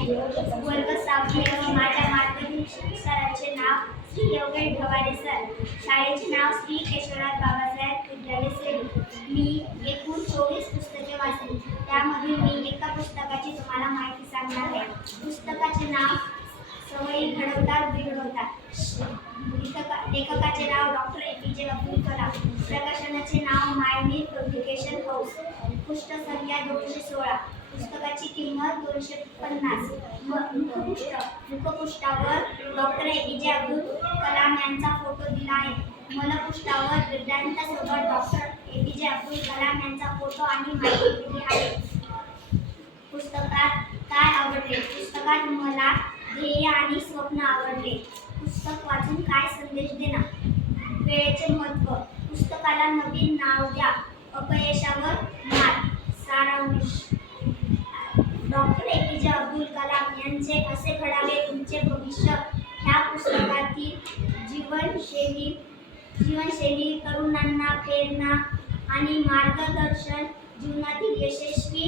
वर्ग 6वी व माझ्या मार्गदर्शक सरांचे नाव श्री योगेश ढवारे सर. शाळेचे नाव श्री केशवराज बाबासाहेब विद्यालय सेलू. मी एकूण 24 पुस्तके वाचली. त्यामधील मी एका पुस्तकाची तुम्हाला माहिती सांगणार आहे. पुस्तकाचे नाव सवयी घडवतात बिघडवतात. लेखकाचे नाव डॉक्टर APJ अब्दुल कलाम. प्रकाशनाचे नाव मायनीर पब्लिकेशन हाऊस. पृष्ठ संख्या 216. पुस्तकाची किंमत 250. मुखपृष्ठावर डॉक्टर APJ अब्दुल कलाम यांचा फोटो दिला आहे. मनपृष्ठावर विद्यार्थ्यांसोबत डॉक्टर APJ अब्दुल कलाम यांचा फोटो आणि माहिती दिली आहे. पुस्तकात काय आवडले? पुस्तकात मला ध्येय आणि स्वप्न आवडले. पुस्तक वाचून काय संदेश देणार? वेळेचे महत्त्व. पुस्तकाला नवीन नाव द्या. अपयशावर मात. सारांश. डॉक्टर APJ अब्दुल कलाम यांचे असे घडावे तुमचे भविष्य ह्या पुस्तकातील जीवनशैली तरुणांना प्रेरणा आणि मार्गदर्शन, जीवनातील यशस्वी